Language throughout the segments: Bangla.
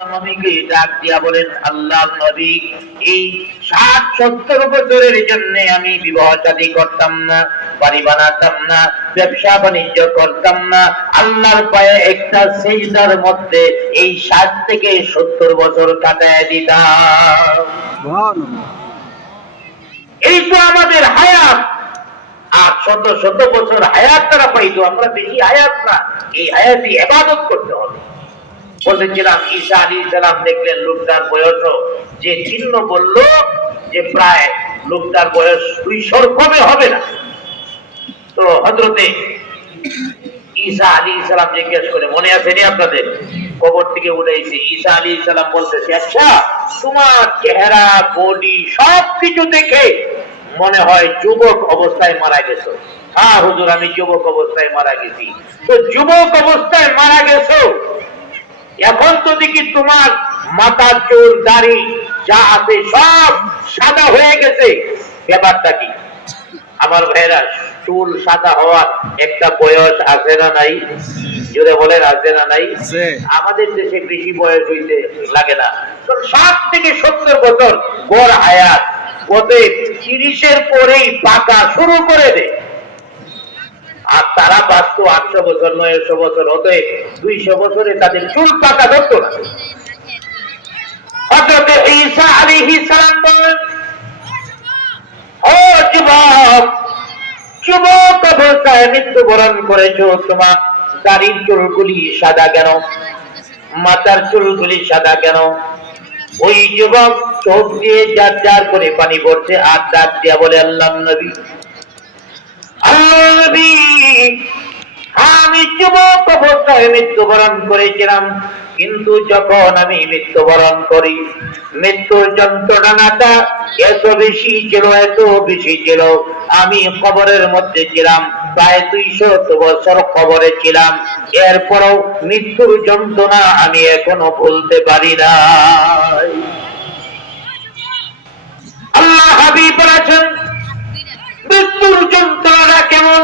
নবীকে ডাক দিয়া বলেন, আল্লাহর নবী, এই ৬০-৭০ বছরের জন্য আমি বিবাহ শাদী করতাম না, বাড়ি বানাতাম না, ব্যবসা বাণিজ্য করতাম না, আল্লাহর পায়ে একটা সিজদার মধ্যে এই ৬০ থেকে ৭০ বছর কাটায় দিতাম। এই তো আমাদের হায়াত। আর শত শত বছর হায়াত তারা পাইতো, আমরা বেশি হায়াত না। এই হায়াতে ইবাদত করতে হবে। বলতেছিলাম ঈসা আলাইহিস সালাম দেখলেন লোকটার বয়স, যে চিহ্ন বলল যে প্রায় লোকটার বয়স 200 কমে হবে না। তো হযরতে ঈসা আলাইহিস সালাম জিজ্ঞেস করে, মনে আছে নি আপনাদের? কবর থেকে উঠাইছে। ঈসা আলাইহিস সালাম বলতেছে, আচ্ছা তোমার চেহারা, বডি সবকিছু দেখে মনে হয় যুবক অবস্থায় মারা গেছো। হ্যাঁ হুজুর, আমি যুবক অবস্থায় মারা গেছি। তো যুবক অবস্থায় মারা গেছো, এখন তো দেখি তোমার মাথার চুল, দাড়ি যা আছে সব সাদা হয়ে গেছে, ব্যাপারটা কি? আমার ভাইরা, চুল সাদা হওয়ার একটা বয়স আছে না নাই? জোরে বলেন, আছে না নাই? আমাদের দেশে বেশি বয়স হইতে লাগে না, 60 থেকে 70 বছর গড় হায়াত। ওতে 30-এর পরেই পাকা শুরু করে দেয়। আর তারা বাঁচত 800 বছর, 900 বছর, হতে 200 বছরে তাদের চুল পাকা ধরতো না। হযরত ঈসা আলাইহিস সালাম বললেন, ও যুবক, যুবক অবস্থায় মৃত্যুবরণ করেছো, তোমার দাড়ির চুলগুলি সাদা কেন? মাথার চুলগুলি সাদা কেন? ওই যুবক চোখ দিয়ে যার যার করে পানি পড়ছে, আর ডাক দিয়া বলে, আল্লাহর নবী, আমি যুবক অবস্থায় মৃত্যুবরণ করেছিলাম, কিন্তু যখন আমি মৃত্যুবরণ করি, মৃত্যুর যন্ত্রণাটা এত বেশি ছিল, আমি কবরের মধ্যে ছিলাম, প্রায় 200 বছর কবরে ছিলাম, এরপরও মৃত্যুর যন্ত্রণা আমি এখনো ভুলতে পারি না। আল্লাহ হাবিব বলেছেন, মৃত্যুর যন্ত্রণা কেমন?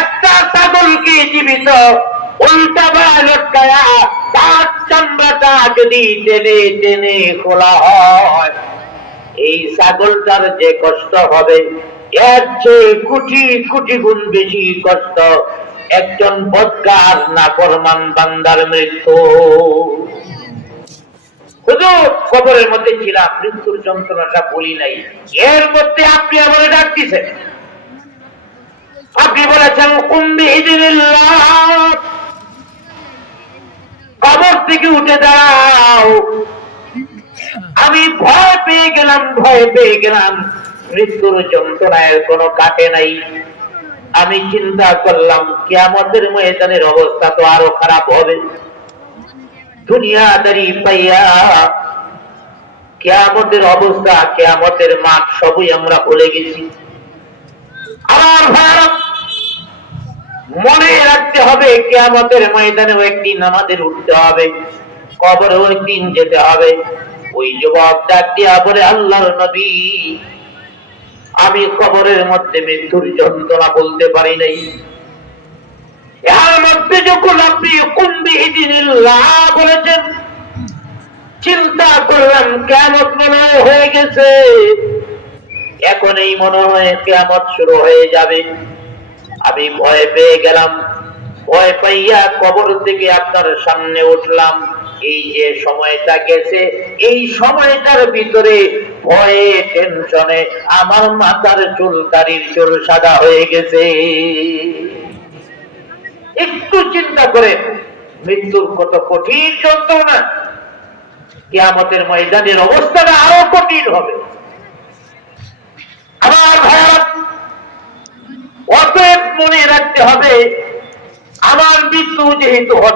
একটা ছাগলকে জীবিত উল্টা ভাবে লটকায়া তার চামড়াটা যদি টেনে টেনে খোলা হয়, এই ছাগলটার যে কষ্ট হবে, এর চেয়ে কোটি কোটি গুণ বেশি কষ্ট একজন বদকার নাফরমান বান্দার মৃত্যু। হুজুর, কবরের মধ্যে ছিলাম, মৃত্যুর যন্ত্রণাটা বলি নাই, এর মধ্যে আপনি আমাকে ডাক দিছেন, আপনি বলেছেন কবর থেকে উঠে দাও। আমি ভয় পেয়ে গেলাম, মৃত্যুর যন্ত্রণায় কোনো কাটে নাই। আমি চিন্তা করলাম, কিয়ামতের ময়দানের অবস্থা তো আরো খারাপ হবে। দুনিয়াদারি পাইয়া কিয়ামতের অবস্থা, কিয়ামতের মাঠ সবই আমরা ভুলে গেছি। আমার ভারত মনে রাখতে হবে, কিয়ামতের ময়দানেও একদিন আমাদের উঠতে হবে, কবরেও একদিন যেতে হবে। ওই যুবক ডাক দিয়া বলে, আল্লাহর নবী, আমি কবরের মধ্যে মৃত্যুর যন্ত্রণা বলতে পারি নাই, এর মধ্যে যখন আপনি বলেছেন, চিন্তা করলাম কিয়ামত মনে হয়ে গেছে, এখন এই মনে হয় কিয়ামত শুরু হয়ে যাবে। আমি ভয় পেয়ে গেলাম, ভয় পাইয়া কবর থেকে আপনার সামনে উঠলাম। এই যে সময়টা গেছে, এই সময়টার ভিতরে ভয়ে টেনশনে আমার মাথার চুল, দাড়ির চুল সাদা হয়ে গেছে। একটু চিন্তা করেন, মৃত্যুর কত কঠিন যন্ত্রণা, কিয়ামতের ময়দানের অবস্থাটা আরো কঠিন হবে। আমার ভাইরা, অতএব মনে রাখতে হবে, আমার মৃত্যু যেহেতু